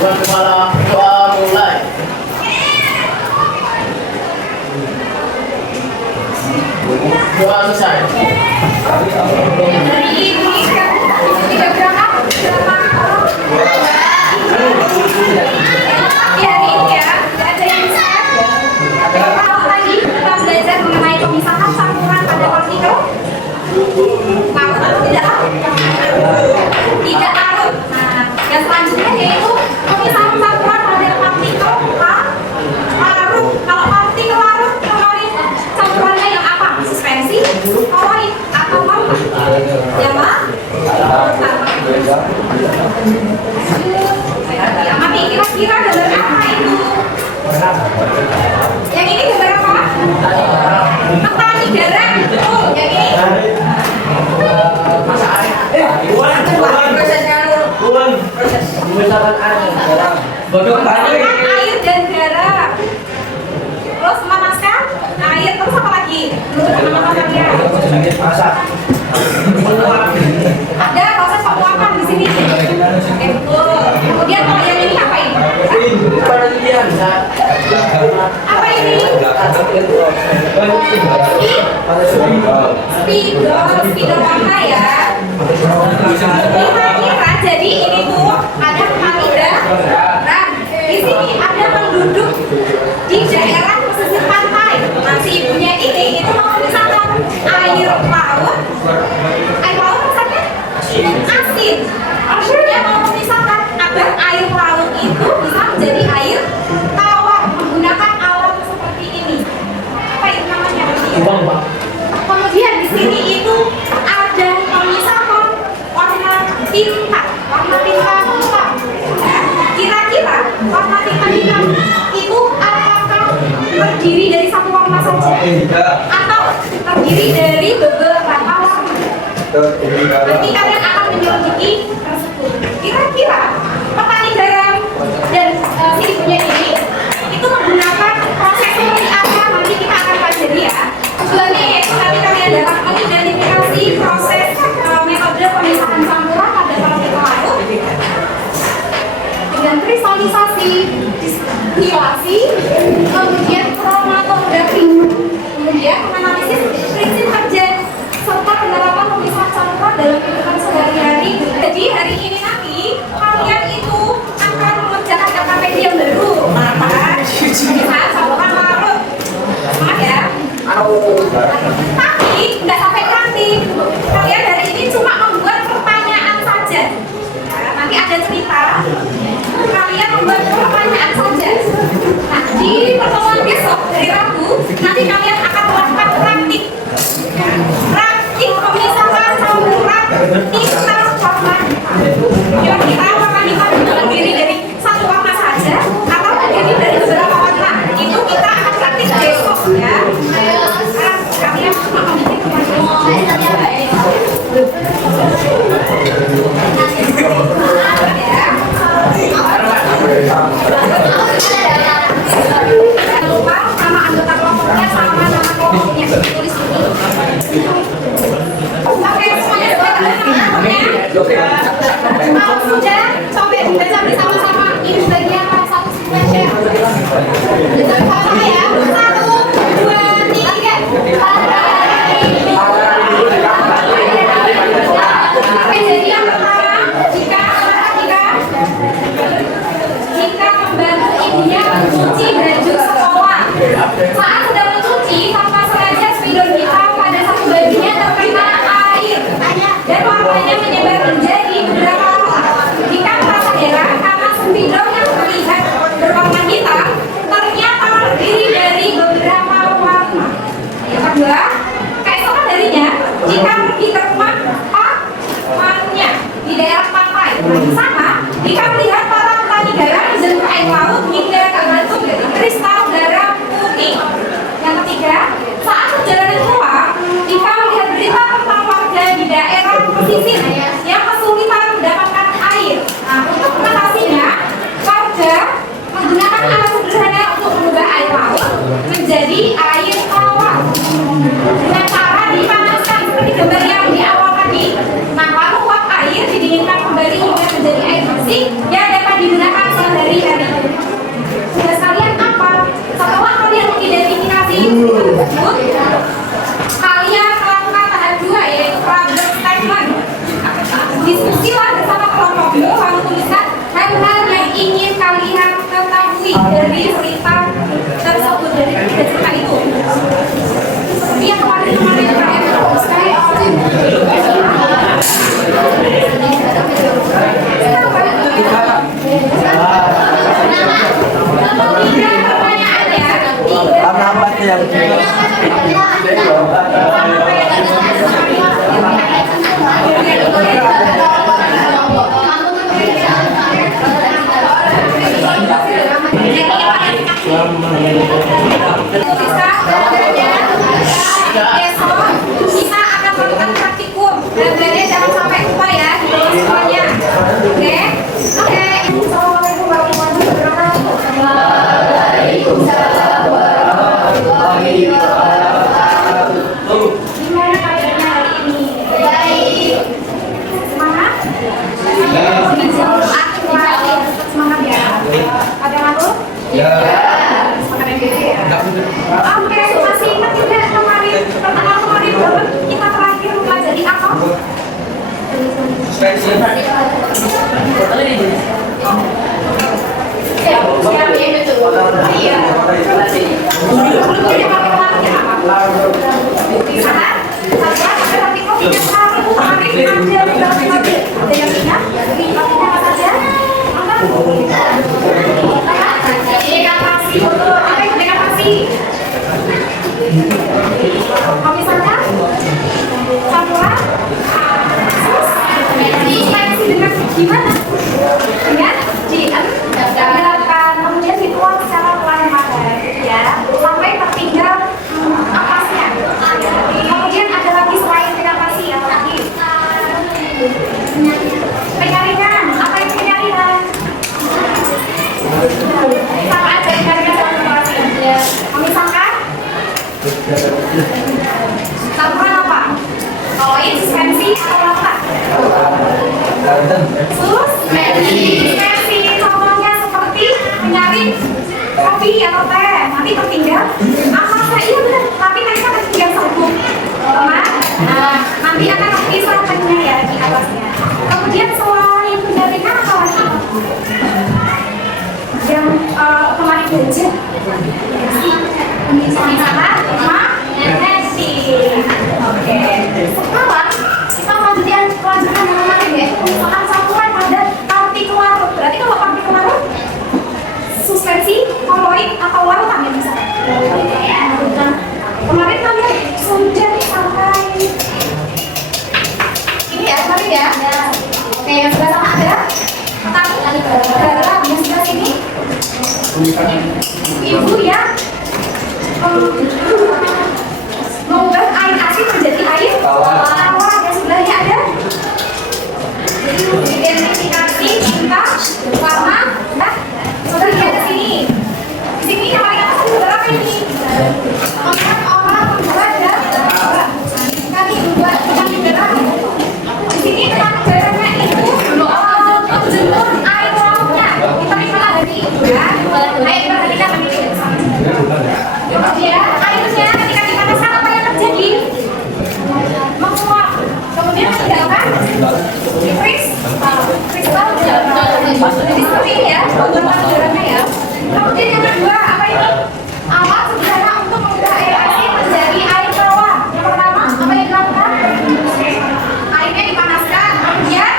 Tuan Kepala Doa mulai. Doa selesai. Hari ini tidak berangkat hari ini ya, ada yang lagi kita belajar mengenai pemisahan campuran pada partikel larut atau tidak larut. Tidak larut. Nah, yang selanjutnya yaitu pemisahan campuran pada partikel larut. Kalau partikel larut kemarin campurannya yang apa? Suspensi, koloid atau apa? Yang mana? Amati kira-kira gambar apa itu? Yang ini gambar apa? Petani garam. Oh, yang ini. Proses pemisahan air garam. Air dan garam. Terus memanaskan air, terus apa lagi? Menurut teman-teman kalian? Masak. Ada proses penguapan di sini. Oke, betul. Kemudian kalau yang ini apa ini? Penelitian. Apa ini? Spidol warna ya. Kira-kira jadi ini tuh ada Hamida. Nah, di sini ada penduduk di daerah pesisir pantai. Nah, si ibunya ini itu mau memisahkan air laut. Air laut rasanya asin. Akhirnya mau memisahkan agar air laut itu bisa menjadi air tawar menggunakan alat seperti ini. Apa itu namanya? Uang, Pak. Kemudian di sini itu ada pemisahan warna tinta hitam. Nah, kira-kira warna tinta hitam itu apakah terdiri dari satu warna saja atau terdiri dari beberapa warna? Nanti kalian akan menyelidiki tersebut. Kira-kira petani garam dan si ibunya ini itu menggunakan proses seperti apa? Nanti kita akan pelajari ya. Tujuannya yaitu nanti kalian dapat mengidentifikasi proses metode pemisahan campuran pada partikel larut dengan kristalisasi, distilasi, kemudian kromatografi, kemudian menganalisis prinsip kerja serta penerapan pemisahan campuran dalam kehidupan sehari-hari. Jadi hari ini nanti kalian itu akan mengerjakan KKPD yang baru. Pemisahan campuran larut. Semangat ya. Tapi nggak sampai kreatif. Kalian hari ini cuma membuat pertanyaan saja. Nah, nanti ada cerita. Kalian membuat pertanyaan saja. Nah, di pertemuan besok dari Rabu, nanti kalian akan melakukan praktik. Praktik pemisahan campuran tinta warna. Kira-kira warna hitam itu terdiri dari satu warna saja atau terdiri dari beberapa warna? Itu kita akan praktik besok ya. Kalian cuma membuat pertanyaan. Jangan lupa nama anggota kelompoknya sama nama kelompoknya tulis dulu. Oke, semuanya sudah sudah coba dibaca bersama-sama. Ini bagian satu sequence. Baca sama ya. 1, 2, 3. Oke, jadi yang pertama, jika membantu ibunya mencuci baju sekolah. Saat sedang mencuci, tanpa sengaja spidol hitam pada satu bajunya terkena air dan warnanya menyebar menjadi beberapa warna. Jika merasa heran karena spidol yang terlihat berwarna hitam ternyata terdiri dari beberapa warna. Yang kedua, keesokan harinya, jika pergi ke rumah pamannya di daerah pantai, di sana, jika melihat para petani garam menjemur air laut hingga terbentuk kristal garam putih. Yang ketiga, saat perjalanan pulang, jika melihat berita tentang warga di daerah pesisir yang kesulitan mendapatkan air. Nah, untuk mengatasinya, warga menggunakan alat sederhana untuk mengubah air laut menjadi air tawar dengan cara dipanaskan seperti gambar yang di awal tadi. Nah, lalu uap air didinginkan kembali hingga menjadi air bersih yang dapat digunakan sehari bersama kelompokmu lalu tuliskan hal-hal yang ingin kalian ketahui dari cerita tersebut, dari cerita itu. Yang kemarin kalian sekali besok kita akan melakukan praktikum dan belajar jangan sampai lupa ya di bawah semuanya. Oke? Assalamualaikum warahmatullahi wabarakatuh. Waalaikumsalam warahmatullahi wabarakatuh. Gimana kabarnya hari ini? Baik. Semangat? Semangat ya. Ada aku? Ya. Semangat ya. Oke, masih ingat tidak kemarin pertemuan kemarin kita terakhir mempelajari apa? Gimana? Dengan diambilkan, kemudian dituang secara pelan-pelan ya, sampai tertinggal ampasnya. Kemudian ada lagi selain dengan pasi yang lagi penyaringan. Apa yang penyaringan? Sama aja penyaringan sama pasi. Memisahkan? Campuran apa? Konsistensi atau apa? Suspensi. Contohnya seperti menyaring kopi atau teh, nanti tertinggal ampasnya. Iya benar, tapi nanti akan tertinggal satu teman. Nah, nanti akan terpisah ya di atasnya. Kemudian selain penjaringan apa lagi? Yang kemarin belajar misalnya magnetik. Oke, sekarang kita lanjutkan yang kemarin ya. Misalkan campuran pada partikular. Berarti kalau partikular suspensi, koloid atau larutan ya misalkan. Kemarin kalian sudah sampai ini ya, kemarin ya. Oke, yang sebelah sana ada garam, yang sebelah sini ibu ya mengubah air asin menjadi air tawar. Yang sebelahnya ada identifikasi cinta warna. Nah, sudah lihat di sini. Di sini yang paling atas itu berapa ini? Orang membuat dan kami membuat kami berapa? Di sini takarannya itu jemur air lautnya. Kita bisa dari ya. Air berhenti kami tidak sama. Kemudian airnya ketika dipanaskan apa yang terjadi? Menguap. Kemudian meninggalkan kristal. Jadi seperti ini ya, garamnya ya. Kemudian yang kedua apa ini? Alat sederhana untuk mengubah air asin menjadi air tawar. Yang pertama apa yang dilakukan? Airnya dipanaskan, kemudian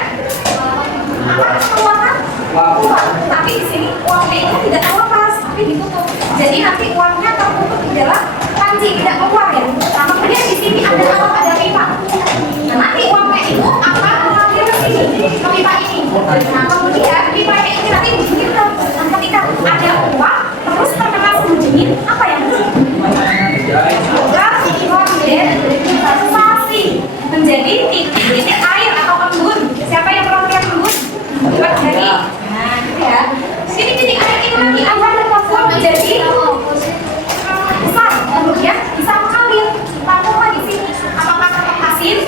keluarkan uap. Tapi di sini uapnya itu tidak terlepas, tapi ditutup. Jadi nanti uapnya tertutup di dalam panci, tidak keluar ya. Nah, kemudian di sini ada alat, ada pipa. Nah, nanti uapnya itu akan mengalir ke sini, ke pipa ini. Nah, kemudian pipanya ini nanti dingin. Nah, ketika ada uap terus terkena suhu dingin, apa yang terjadi? Kondensasi menjadi titik-titik air atau embun. Siapa yang pernah lihat embun? Buat dari. Nah, gitu ya. Sini titik air ini nanti akan terkumpul menjadi besar, kemudian bisa mengalir. Tampunglah di sini. Apakah tetap asin?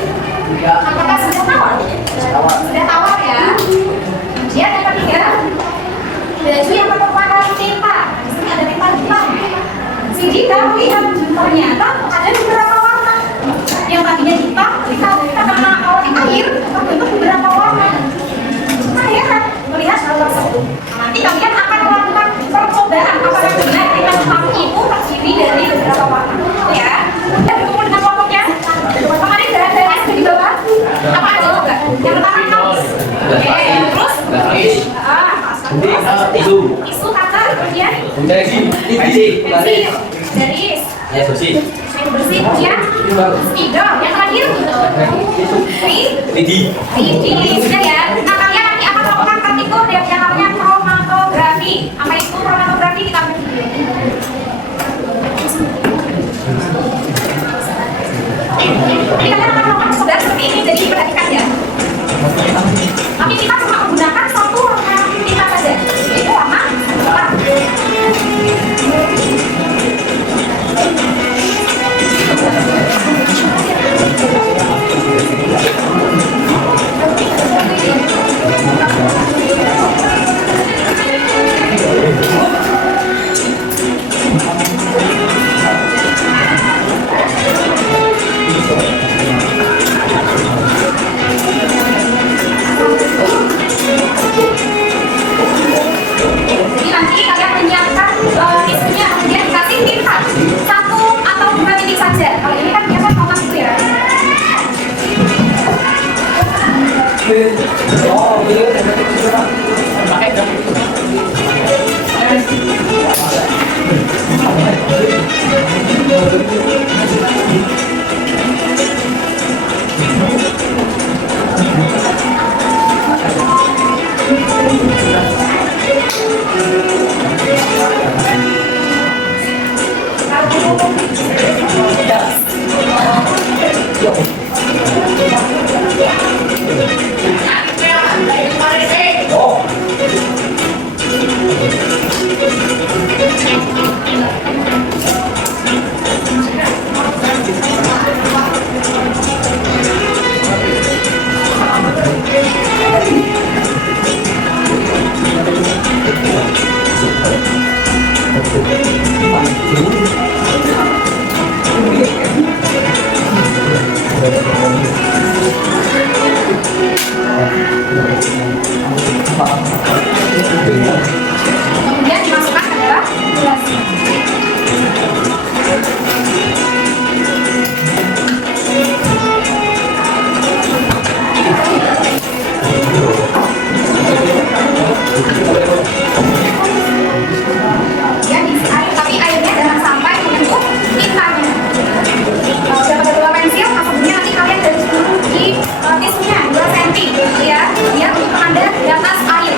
Apakah sudah tawar? Sudah tawar ya. Kemudian yang ketiga, Tisu cutter, kemudian Pensil. garis, Ya bersih. air bersih, kemudian spidol, yang terakhir Lidi. sudah ya. Nah kalian nanti akan melakukan praktikum yang namanya kromatografi. Apa itu kromatografi? Kita ambil dulu. Jadi kalian akan melakukan sudah seperti ini, jadi perhatikan ya. Tapi kita cuma menggunakan satu warna tinta saja, yaitu warna merah. Jadi nanti kalian menyiapkan tisunya, kemudian dikasih tinta satu atau dua titik saja. Kalau ini kan biasa mau masuk ya. Kemudian dimasukkan ke dalam gelas. Ya diisi air, tapi airnya jangan sampai menyentuh tintanya. Kalau dapat dua pensil, maksudnya nanti kalian garis dulu di tisunya 2 cm, ya, biar untuk menanda di atas air.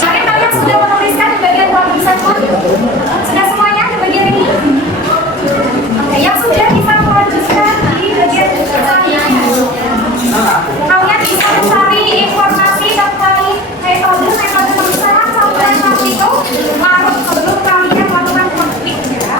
Kalian sudah menuliskan di bagian bawah tersebut? Sudah semuanya di bagian ini? Oke, yang sudah bisa melanjutkan di bagian selanjutnya. Kalian bisa mencari informasi terkait metode pemeriksaan saluran nafas itu larut sebelum kalian melakukan konflik ya.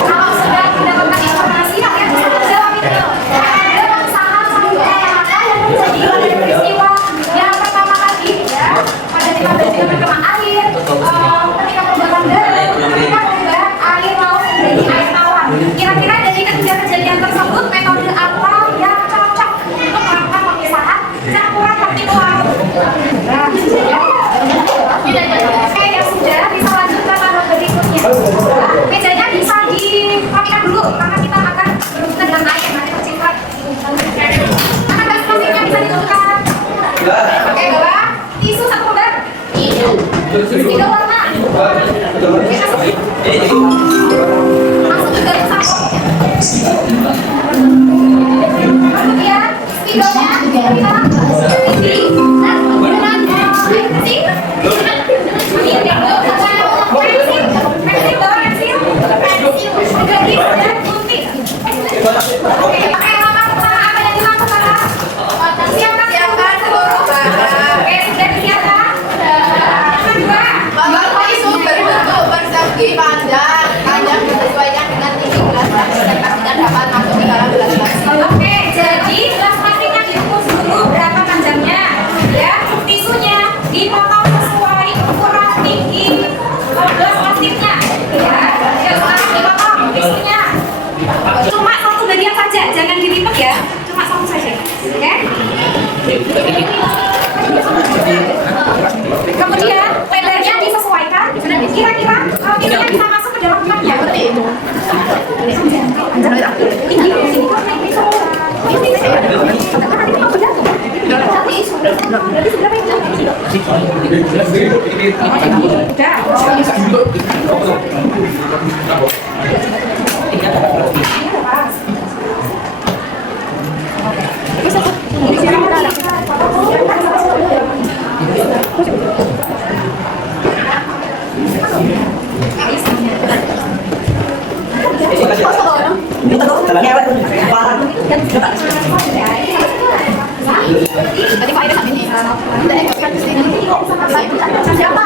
Kalau sudah mendapatkan informasi, kalian bisa menjawab itu. Ada pemeriksaan saluran nafas yang terjadi pada peristiwa yang pertama kali ya, pada ketika berkembang air, ketika pembuatan garam, ketika pembuatan air laut menjadi air tawar. Kira-kira dari ketiga kejadian tersebut metode apa yang cocok untuk melakukan pemisahan campuran partikel larut? Nah, ya. Oke, yang sudah bisa lanjut ke tahap berikutnya. Mejanya bisa dirapikan dulu karena kita akan berhubungan dengan air nanti terciprat. Mana gas plastiknya bisa diturunkan? Oke, bawa tisu 1 lembar. 3 warna. Masuk ke dalam sampul. Kemudian spidolnya kita isi dan dengan air bersih. Oke, pakai lama pertama apa yang dilakukan? Siapkan seluruh bahan. Oke, sudah disiapkan. Yang kedua, Bapak isu berbentuk persegi panjang disesuaikan dengan tinggi gelas plastik dan pastikan dapat masuk ke dalam gelas plastik. oke, jadi gelas plastiknya diukur dulu berapa panjangnya, ya. Tisunya dipotong sesuai ukuran tinggi gelas plastiknya, ya. Ya, sekarang dipotong tisunya. Cuma satu bagian saja, jangan dipotong. Tadi Pak Ida sabi ni, siapa?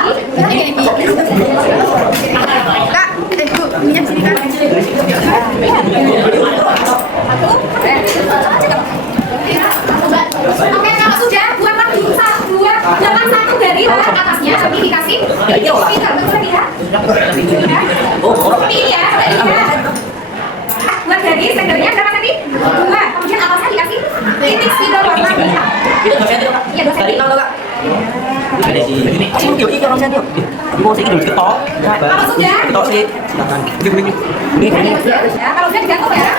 Kak, Bu, minyak sini kan? Oke, kalau sudah buatlah dulu jangan satu dari atasnya, tapi dikasih speaker, betul tidak? Ini ya, buat dari sendernya berapa tadi? 2, kemudian atasnya dikasih titik speaker warna merah. Iya, 2 cm. Ada di ini. Yuk, ini orang saya yuk. Mau saya dulu ketok. Kalau sudah, Ketok sih. Silakan. Ini. ya, kalau sudah digantung ya.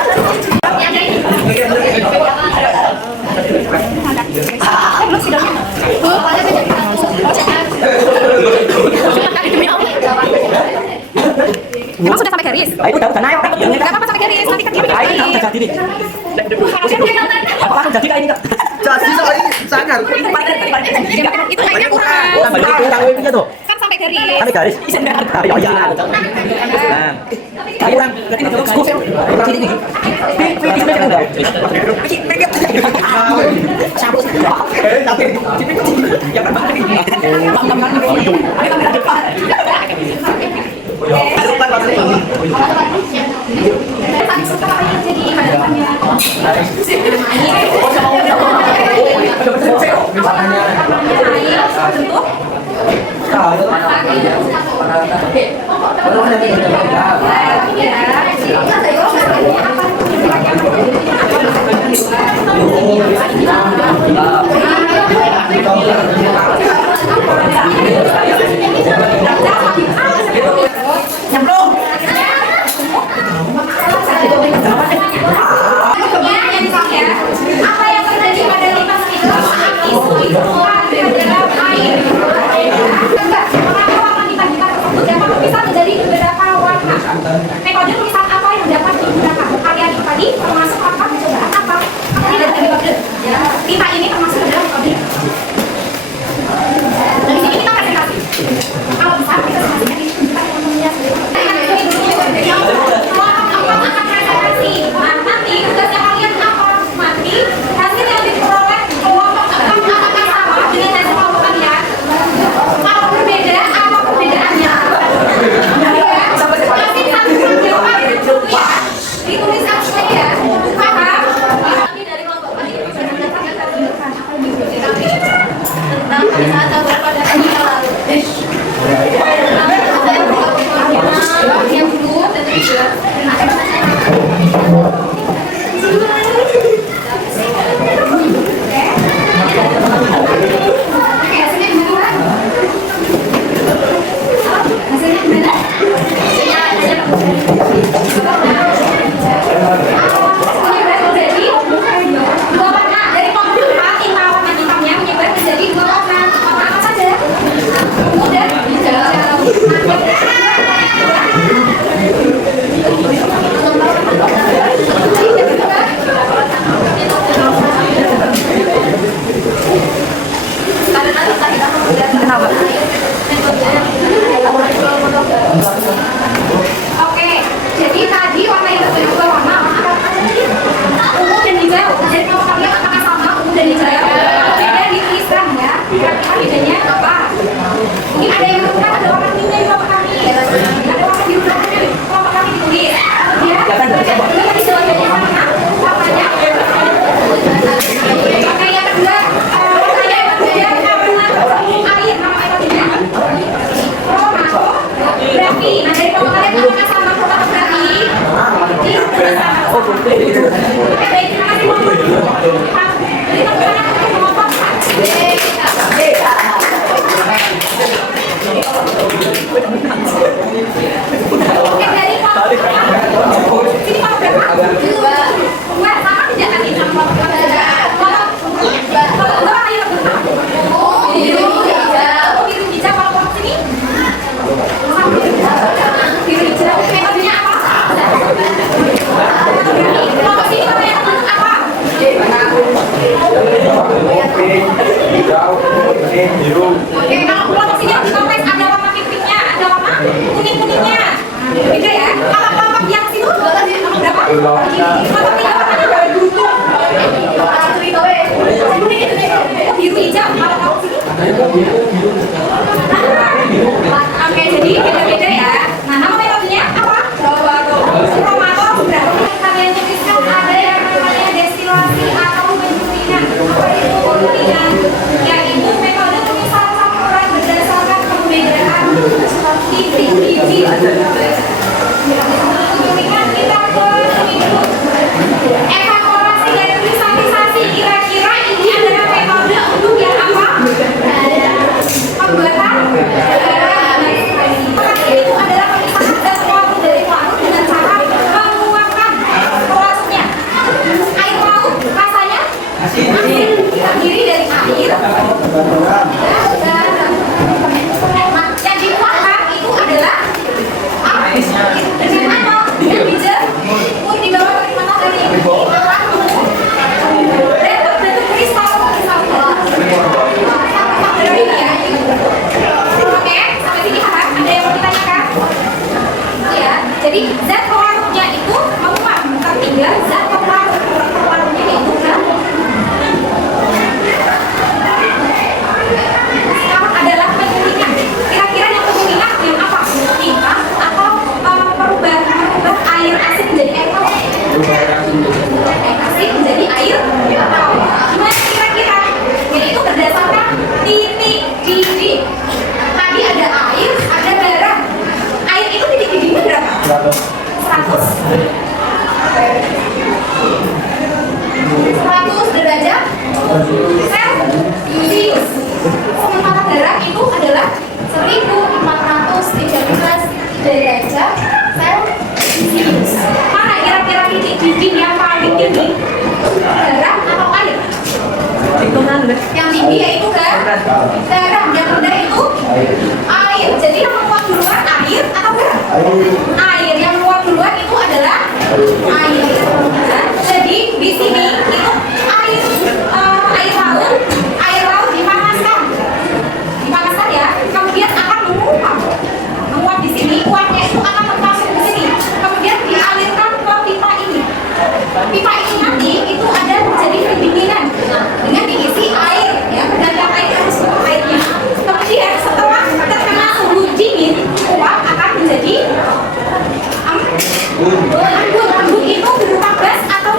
Yang ini. Belum sidangnya. Emang sudah sampai garis? Itu udah naik. Gak apa-apa sampai garis, nanti kan dia Ayo, kita jadi nih. Apa langsung jadi kayak ini kak? Jadi soalnya sangat. Itu naiknya kurang. Tambah itu kurang punya tuh. Kan sampai garis. Sampai garis. Ayo ya. Nah. Kurang. Berarti ini terus gue. Jadi ini. Apa yang terjadi pada lipas itu? Itu adalah air. Mengapa warna lipas tersebut dapat berpisah menjadi beberapa warna? Metode tulisan apa yang dapat digunakan? Adik-adik tadi termasuk apa? Percobaan apa? Ini dari tinta ini termasuk yaitu metode pemisahan campuran berdasarkan perbedaan titik biji. Kemudian kita ke minggu evaporasi dan kristalisasi. Kira-kira ini adalah metode untuk yang apa? Pembuatan itu adalah pemisahan zat larut dari larut dengan cara menguapkan prosesnya. Air laut rasanya asin, terdiri dari air. Yang dikuatkan itu adalah dengan apa? Dengan biji pun di bawah matahari dan terbentuk kristal gelas. Oke, sampai sini paham? Ada yang mau ditanyakan? Ya, jadi zat pelarutnya itu menguap, tertinggal zat pelarutnya itu sekarang adalah penyulingan. Kira-kira yang penyulingan yang apa? Tinta atau merubah air asin menjadi air tawar? Air asin menjadi air tawar. Gimana kira-kira? Yaitu berdasarkan titik didih. Tadi ada air, ada garam. Air itu titik didihnya berapa? 100 derajat Celcius. Sementara garam itu adalah 1413 derajat Celcius. Mana kira-kira titik didih yang paling tinggi? Garam atau air? Yang tinggi yaitu garam, yang rendah itu air. Jadi yang menguap duluan air atau garam? Air. Yang menguap duluan itu adalah air. Jadi di sini itu air laut dipanaskan ya, kemudian akan menguap di sini. Uapnya itu akan termasuk di sini, kemudian dialirkan ke pipa ini. Pipa ini nanti itu ada jadi pendinginan dengan diisi air, ya, bergantian air terus airnya. Kemudian setelah terkena suhu dingin, uap akan menjadi embun. Embun itu berupa gas atau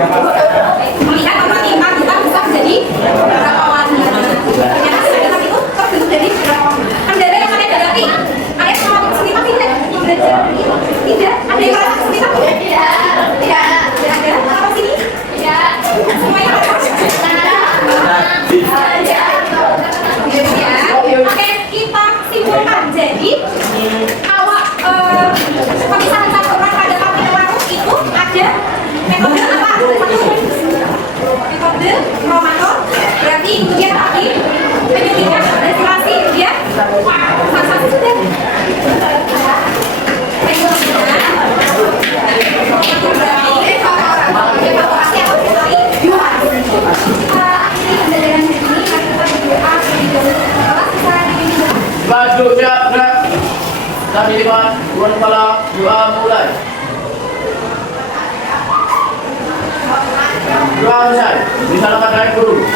Melihat matematika kita bisa menjadi berapa warna. Ternyata matematika itu terbentuk dari berapa warna. Ada yang ada berarti ada yang sama seperti apa tidak? Tidak. Ada yang merasa seperti apa? Tidak. Ada. Apa sini? Tidak. Semuanya apa? Oke, kita simpulkan. Jadi awal pemisahan campuran pada partikel larut itu ada metode apa? Metode kromator. Berarti kemudian tadi penyuntikan destilasi kemudian sensasi sudah. Maju siap gerak. Kami lihat tuan kepala doa mulai. Doa selesai. Disalahkan naik guru.